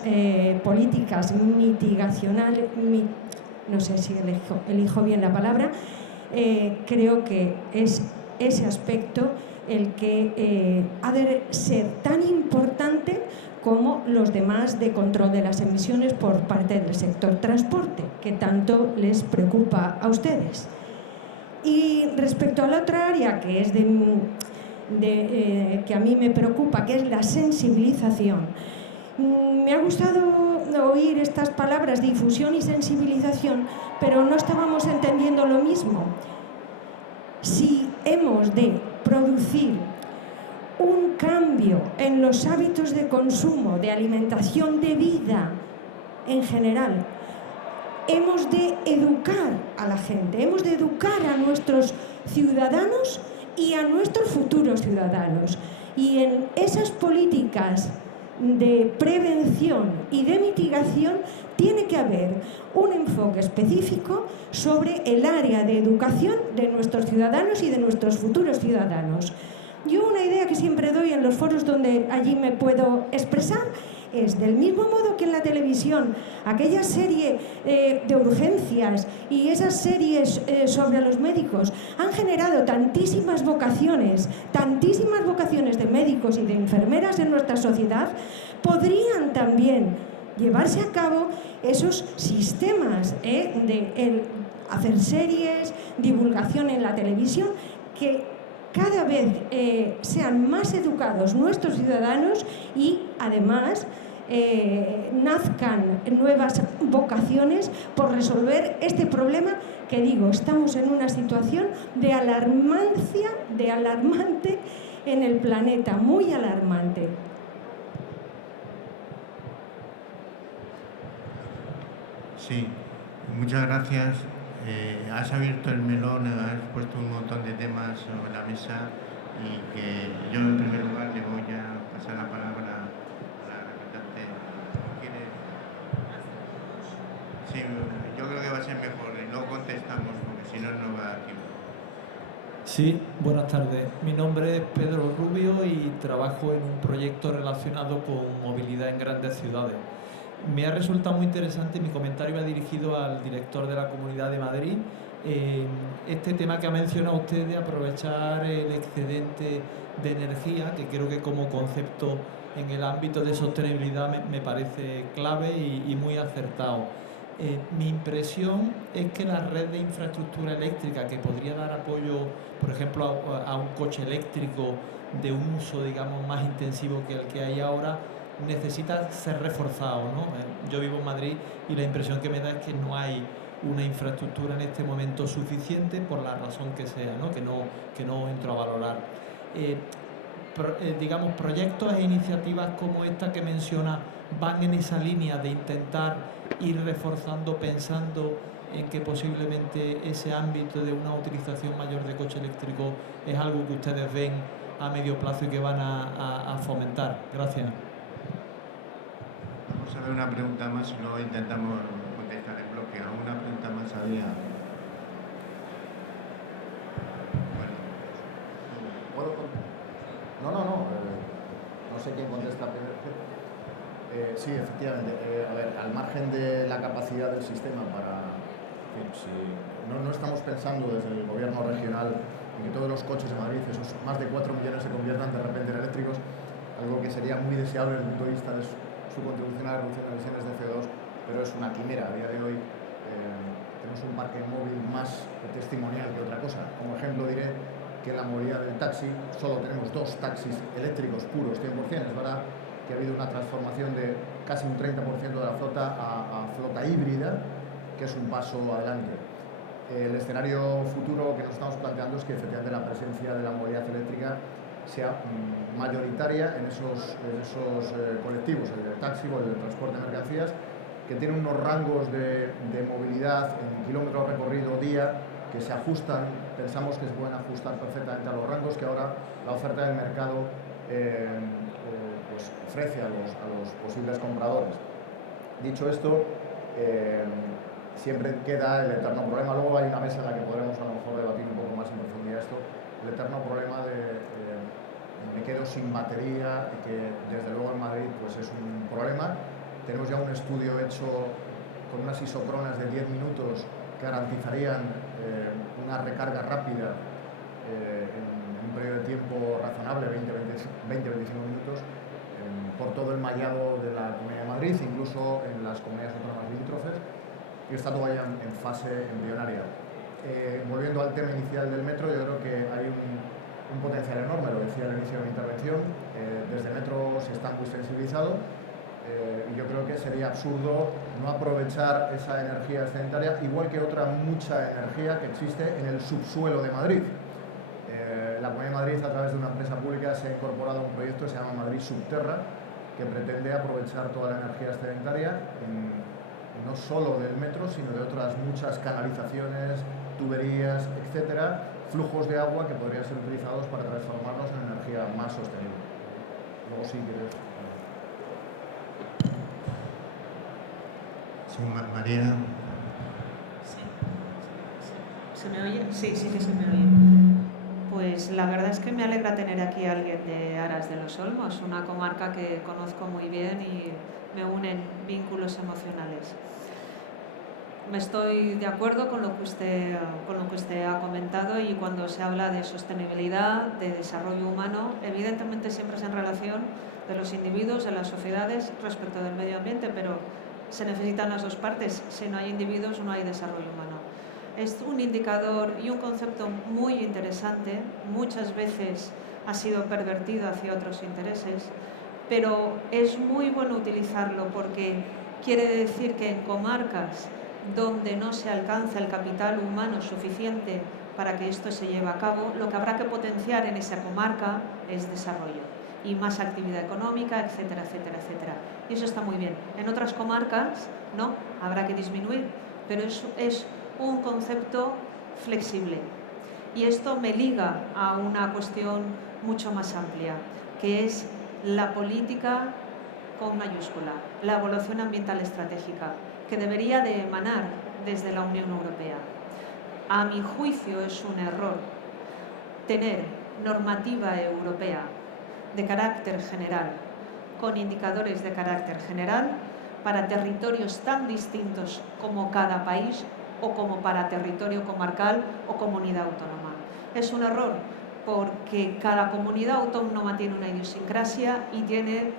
políticas mitigacionales, no sé si elijo bien la palabra, creo que es ese aspecto el que ha de ser tan importante como los demás de control de las emisiones por parte del sector transporte, que tanto les preocupa a ustedes. Y respecto a la otra área que es que a mí me preocupa, que es la sensibilización, me ha gustado oír estas palabras, difusión y sensibilización, pero no estábamos entendiendo lo mismo. Si hemos de producir un cambio en los hábitos de consumo, de alimentación, de vida en general, hemos de educar a la gente, hemos de educar a nuestros ciudadanos y a nuestros futuros ciudadanos. Y en esas políticas de prevención y de mitigación tiene que haber un enfoque específico sobre el área de educación de nuestros ciudadanos y de nuestros futuros ciudadanos. Yo una idea que siempre doy en los foros donde allí me puedo expresar es, del mismo modo que en la televisión, aquella serie de urgencias y esas series sobre los médicos han generado tantísimas vocaciones de médicos y de enfermeras en nuestra sociedad, podrían también llevarse a cabo esos sistemas de hacer series, divulgación en la televisión, que cada vez sean más educados nuestros ciudadanos y además nazcan nuevas vocaciones por resolver este problema que, digo, estamos en una situación de alarmancia, de alarmante en el planeta, muy alarmante. Sí, muchas gracias. Has abierto el melón, has puesto un montón de temas sobre la mesa y que yo en primer lugar le voy a pasar la palabra a la representante. ¿Quieres? Sí, yo creo que va a ser mejor y luego contestamos porque si no, no va a dar tiempo. Sí, buenas tardes. Mi nombre es Pedro Rubio y trabajo en un proyecto relacionado con movilidad en grandes ciudades. Me ha resultado muy interesante, mi comentario va dirigido al director de la Comunidad de Madrid, este tema que ha mencionado usted de aprovechar el excedente de energía, que creo que como concepto en el ámbito de sostenibilidad me parece clave y muy acertado. Mi impresión es que la red de infraestructura eléctrica que podría dar apoyo, por ejemplo, a un coche eléctrico de un uso, digamos, más intensivo que el que hay ahora, necesita ser reforzado, ¿no? Yo vivo en Madrid y la impresión que me da es que no hay una infraestructura en este momento suficiente por la razón que sea, ¿no? Que no entro a valorar. Digamos, proyectos e iniciativas como esta que menciona van en esa línea de intentar ir reforzando, pensando en que posiblemente ese ámbito de una utilización mayor de coche eléctrico es algo que ustedes ven a medio plazo y que van a fomentar. Gracias. Vamos a ver una pregunta más y luego intentamos contestar en bloque. ¿Alguna pregunta más había? Bueno, no sé quién contesta primero. Sí, efectivamente. A ver, al margen de la capacidad del sistema para... no estamos pensando desde el gobierno regional en que todos los coches de Madrid, esos más de 4 millones, se conviertan de repente en eléctricos, algo que sería muy deseable desde el punto de vista de su contribución a la reducción de emisiones de CO2, pero es una quimera. A día de hoy tenemos un parque móvil más testimonial que otra cosa. Como ejemplo diré que en la movilidad del taxi solo tenemos 2 taxis eléctricos puros, 100%. Es verdad que ha habido una transformación de casi un 30% de la flota a flota híbrida, que es un paso adelante. El escenario futuro que nos estamos planteando es que efectivamente la presencia de la movilidad eléctrica sea mayoritaria en esos colectivos, el del taxi o el del transporte de mercancías, que tienen unos rangos de movilidad en kilómetros recorrido día que se ajustan, pensamos que se pueden ajustar perfectamente a los rangos que ahora la oferta del mercado pues ofrece a los posibles compradores. Dicho esto, siempre queda el eterno problema. Luego hay una mesa en la que podremos a lo mejor debatir un poco más en profundidad esto, el eterno problema de me quedo sin batería, que desde luego en Madrid pues es un problema. Tenemos ya un estudio hecho con unas isocronas de 10 minutos que garantizarían una recarga rápida en un periodo de tiempo razonable, 20-25 minutos, por todo el mallado de la Comunidad de Madrid, incluso en las comunidades autónomas limítrofes, y está todavía en fase embrionaria. Volviendo al tema inicial del metro, yo creo que hay un potencial enorme, lo decía al inicio de mi intervención. Desde el metro se está muy sensibilizado y yo creo que sería absurdo no aprovechar esa energía excedentaria, igual que otra mucha energía que existe en el subsuelo de Madrid. La Comunidad de Madrid, a través de una empresa pública, se ha incorporado a un proyecto que se llama Madrid Subterra, que pretende aprovechar toda la energía excedentaria, no solo del metro, sino de otras muchas canalizaciones, tuberías, etcétera, flujos de agua que podrían ser utilizados para transformarlos en energía más sostenible. Luego, si quieres. Sí, María. ¿Se me oye? Sí, sí que se me oye. Pues la verdad es que me alegra tener aquí a alguien de Aras de los Olmos, una comarca que conozco muy bien y me unen vínculos emocionales. Me estoy de acuerdo con lo que usted ha comentado, y cuando se habla de sostenibilidad, de desarrollo humano, evidentemente siempre es en relación de los individuos, de las sociedades respecto del medio ambiente, pero se necesitan las dos partes. Si no hay individuos, no hay desarrollo humano. Es un indicador y un concepto muy interesante, muchas veces ha sido pervertido hacia otros intereses, pero es muy bueno utilizarlo porque quiere decir que en comarcas donde no se alcanza el capital humano suficiente para que esto se lleve a cabo, lo que habrá que potenciar en esa comarca es desarrollo y más actividad económica, etcétera, etcétera, etcétera. Y eso está muy bien. En otras comarcas, no, habrá que disminuir, pero eso es un concepto flexible. Y esto me liga a una cuestión mucho más amplia, que es la política con mayúscula, la evaluación ambiental estratégica, que debería de emanar desde la Unión Europea. A mi juicio es un error tener normativa europea de carácter general, con indicadores de carácter general, para territorios tan distintos como cada país o como para territorio comarcal o comunidad autónoma. Es un error porque cada comunidad autónoma tiene una idiosincrasia y tiene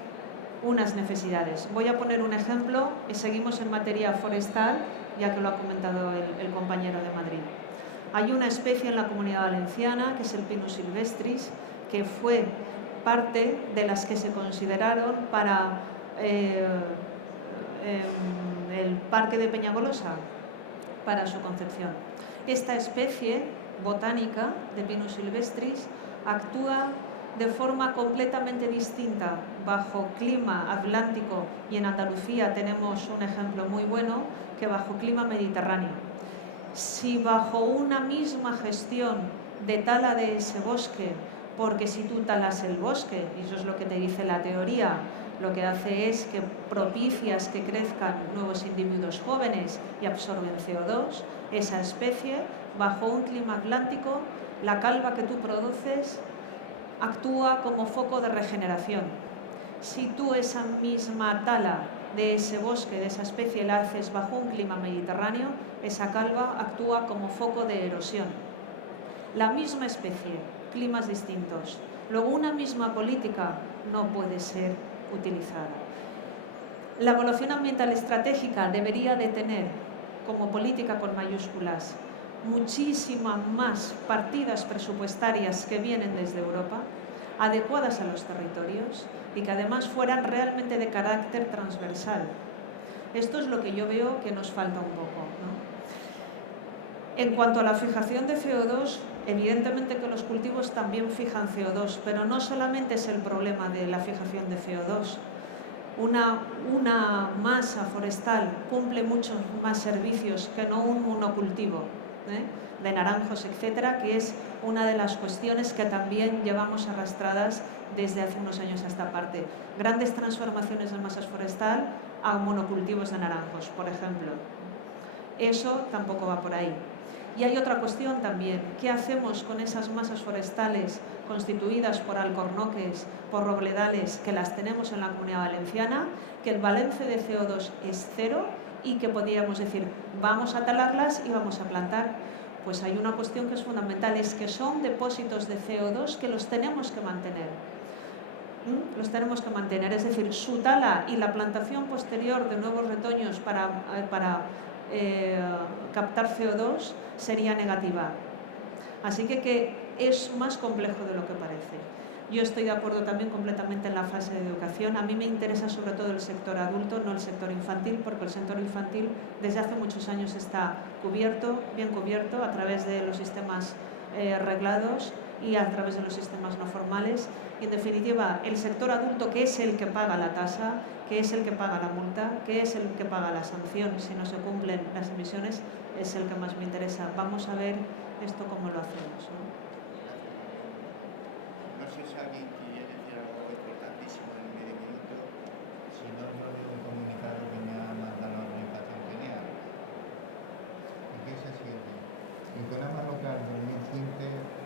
unas necesidades. Voy a poner un ejemplo y seguimos en materia forestal, ya que lo ha comentado el compañero de Madrid. Hay una especie en la Comunidad Valenciana, que es el Pinus silvestris, que fue parte de las que se consideraron para el Parque de Peñagolosa, para su concepción. Esta especie botánica de Pinus silvestris actúa de forma completamente distinta bajo clima atlántico, y en Andalucía tenemos un ejemplo muy bueno, que bajo clima mediterráneo. Si bajo una misma gestión de tala de ese bosque, porque si tú talas el bosque, y eso es lo que te dice la teoría, lo que hace es que propicias que crezcan nuevos individuos jóvenes y absorben CO2, esa especie, bajo un clima atlántico, la calva que tú produces actúa como foco de regeneración. Si tú esa misma tala de ese bosque, de esa especie, la haces bajo un clima mediterráneo, esa calva actúa como foco de erosión. La misma especie, climas distintos. Luego, una misma política no puede ser utilizada. La evaluación ambiental estratégica debería de tener como política con mayúsculas muchísimas más partidas presupuestarias que vienen desde Europa, adecuadas a los territorios y que además fueran realmente de carácter transversal. Esto es lo que yo veo que nos falta un poco, ¿no? En cuanto a la fijación de CO2, evidentemente que los cultivos también fijan CO2, pero no solamente es el problema de la fijación de CO2. Una masa forestal cumple muchos más servicios que no un monocultivo, de naranjos, etcétera, que es una de las cuestiones que también llevamos arrastradas desde hace unos años a esta parte. Grandes transformaciones de masas forestal a monocultivos de naranjos, por ejemplo. Eso tampoco va por ahí. Y hay otra cuestión también, ¿qué hacemos con esas masas forestales constituidas por alcornoques, por robledales, que las tenemos en la Comunidad Valenciana, que el balance de CO2 es cero y que podríamos decir, vamos a talarlas y vamos a plantar? Pues hay una cuestión que es fundamental, es que son depósitos de CO2 que los tenemos que mantener. Los tenemos que mantener, es decir, su tala y la plantación posterior de nuevos retoños para captar CO2 sería negativa. Así que es más complejo de lo que parece. Yo estoy de acuerdo también completamente en la fase de educación. A mí me interesa sobre todo el sector adulto, no el sector infantil, porque el sector infantil desde hace muchos años está cubierto, bien cubierto, a través de los sistemas reglados y a través de los sistemas no formales. Y en definitiva, el sector adulto, que es el que paga la tasa, que es el que paga la multa, que es el que paga la sanción si no se cumplen las emisiones, es el que más me interesa. Vamos a ver esto cómo lo hacemos, ¿no? No sé si alguien quiere decir algo importantísimo en medio minuto. Si no, yo leo un comunicado que me ha mandado la organización genial. ¿Y qué es el siguiente? En Conama Local 2015,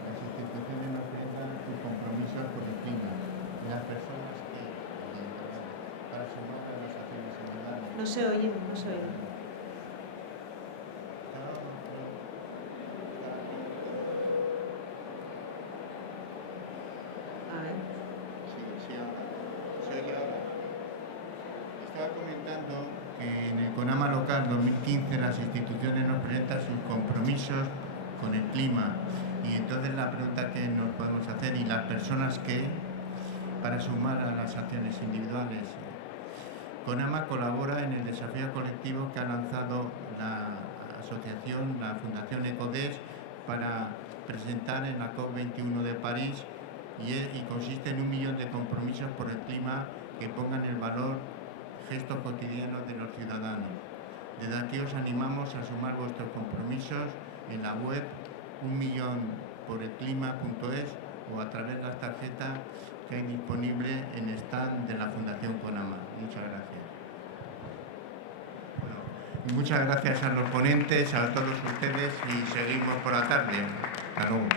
las instituciones nos brindan sus compromisos con el clima y las personas que, para sumar a las acciones ciudadanas. No se oye, no se oye. Estaba comentando que en el Conama Local 2015 las instituciones nos presentan sus compromisos con el clima, y entonces la pregunta que nos podemos hacer, y las personas que, para sumar a las acciones individuales. Conama colabora en el desafío colectivo que ha lanzado la asociación, la Fundación Ecodes, para presentar en la COP21 de París, y consiste en 1 millón de compromisos por el clima que pongan en valor gestos cotidianos de los ciudadanos. Desde aquí os animamos a sumar vuestros compromisos en la web 1millonporelclima.es o a través de las tarjetas que hay disponible en el stand de la Fundación Conama. Muchas gracias. Bueno, muchas gracias a los ponentes, a todos ustedes, y seguimos por la tarde. Hasta luego.